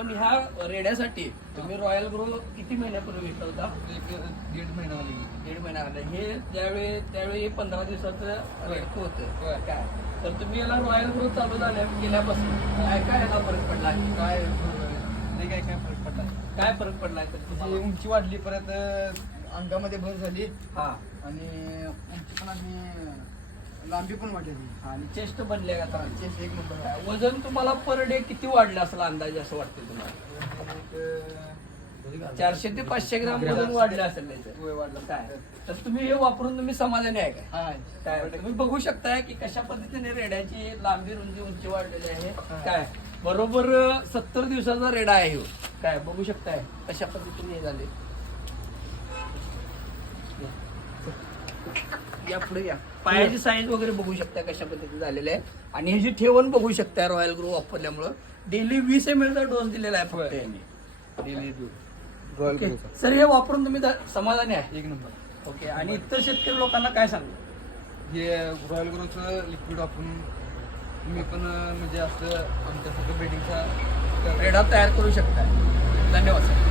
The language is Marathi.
पण ह्या रेड्यासाठी तुम्ही रॉयल ग्रो किती महिन्यापूर्वी घेतला होता? 1.5 महिना आली. 1.5 महिना आला. हे त्यावेळी 15 दिवसाचं रेडकं होतं काय, तर तुम्ही याला रॉयल ग्रो चालू केल्यापासून काय काय याला फरक पडला? काय फरक पडला? काय फरक पडलाय तर त्याची तुम्हाला? उंची वाढली, परत अंगामध्ये भर झाली हा, आणि उंची पण आणि लांबी पण वाढली आणि चेस्ट बनले का आता? चेस्ट एक नंबर आहे. वजन तुम्हाला पर डे किती वाढलं असेल अंदाजे असं वाटतं तुम्हाला? 400 ते 500 ग्राम वजन वाढलं असेल त्याचं. वय वाढलं काय तर तुम्ही हे वापरून तुम्ही समाधानी आहे का? हा. काय तुम्ही बघू शकताय की कशा पद्धतीने रेड्याची लांबी रुंदी उंची वाढलेली आहे. काय बरोबर 70 दिवसाचा रेडा आहे ह्यो. काय बघू शकताय कशा पद्धतीने हे झाले. या पुढे या, पायाची साईज वगैरे बघू शकता कशा पद्धतीने झालेले आहे. आणि ह्याची ठेवण बघू शकता रॉयल ग्रो वापरल्यामुळं. डेली 20 ml चा डोस दिलेला आहे फक्त यांनी. ओके. सर हे वापरून तुम्ही समाधानी आहे? एक नंबर. ओके. आणि इतर शेतकरी लोकांना काय सांगू? हे रॉयल ग्रोचं लिक्विड वापरून तुम्ही पण म्हणजे असं आमच्यासारखं बेडिंगचा रेडा तयार करू शकता. धन्यवाद सर.